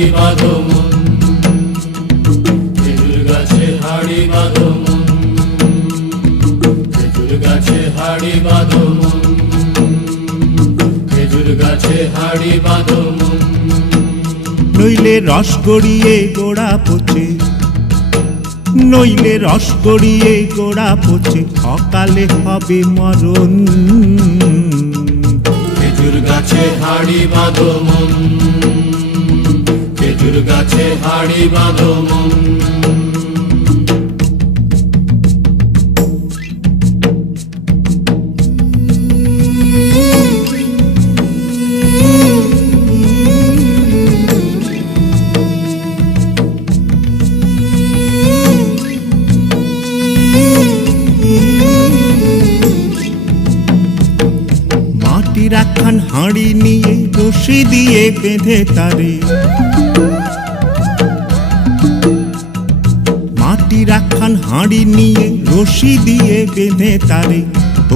হাড়ি বাঁধো মন, খেজুর গাছে হাড়ি বাঁধো মন, খেজুর গাছে হাড়ি বাঁধো মন, খেজুর গাছে হাড়ি বাঁধো মন। নইলে রস গড়িয়ে গোড়া পচে, নইলে রস গড়িয়ে গোড়া পচে, অকালে হবে মরণ। খেজুর গাছে হাড়ি বাঁধো মন, খেজুর গাছে হাড়ি বাঁধো মন। মাটির একখান হাঁড়ি নিয়ে রশি দিয়ে বেঁধে তারে, মাটির একখান হাঁড়ি নিয়ে রশি দিয়ে বেঁধে তারে,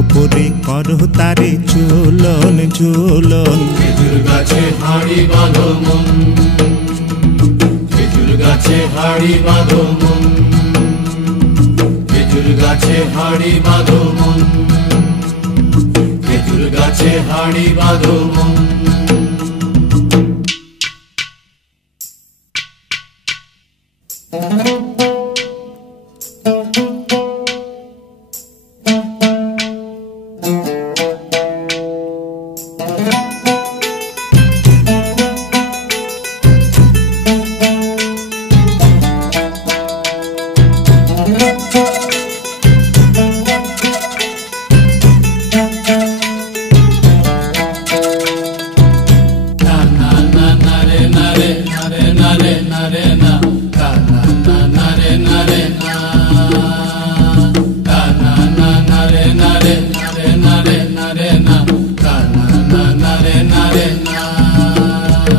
ওপরে করো তারে ঝোলন ঝোলন। খেজুর গাছে হাড়ি বাঁধো মন, খেজুর গাছে হাড়ি বাঁধো মন, খেজুর গাছে হাড়ি বাঁধো মন, খেজুর গাছে হাড়ি বাঁধো মন।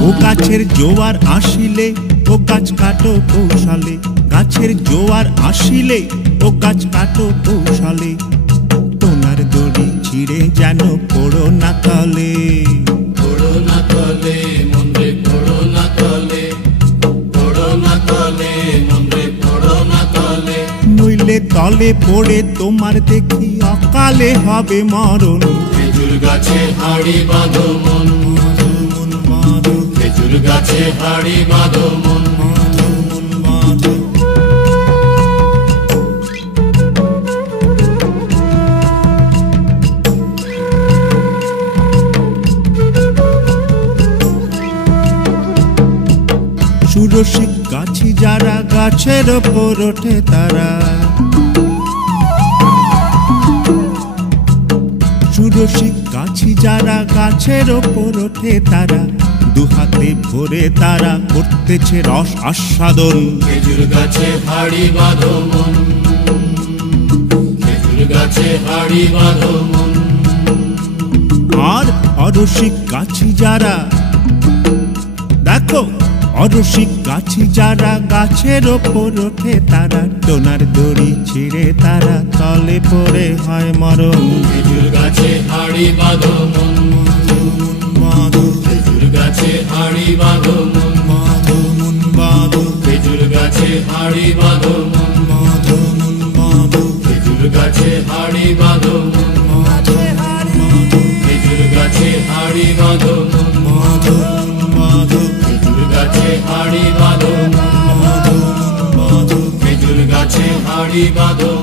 ও গাছের জোয়ার আসিলে ও গাছ কাটো কৌশলে, গাছের জোয়ার আসিলে ও গাছ কাটো কৌশলে, টোনার দড়ি ছিঁড়ে যেন পড়ো না তলে। পড়ো না তলে মন্দিরে, পড়ো না তলে, পড়ো না তলে মন্দিরে, পড়ো না তলে। নইলে তলে পড়ে তোমার দেখি অকালে হবে মরণ। খেজুর গাছে হাড়ি বাঁধো মন, খেজুর গাছে হাড়ি বাঁধো মন। সুরসিক গাছি যারা গাছের ওপর ওঠে তারা, সুরসিক গাছি যারা গাছের ওপর ওঠে তারা, দুহাতে ভরে তারা করতেছে রস আস্বাদন। খেজুর গাছে হাড়ি বাঁধো মন, খেজুর গাছে হাড়ি বাঁধো মন। আর অরসিক গাছি যারা, দেখো অরসিক গাছি যারা গাছের ওপর ওঠে তারা, টোনার দড়ি ছিঁড়ে তারা তলে পড়ে হয় মরণ। খেজুর গাছে হাড়ি বাঁধো মন, খেজুর গাছে হাড়ি বাঁধো মন, খেজুর গাছে হাড়ি বাঁধো মন, খেজুর গাছে হাড়ি বাঁধো মন, খেজুর গাছে হাড়ি বাঁধো মন, খেজুর গাছে হাড়ি বাঁধো মন, খেজুর গাছে হাড়ি বাঁধো।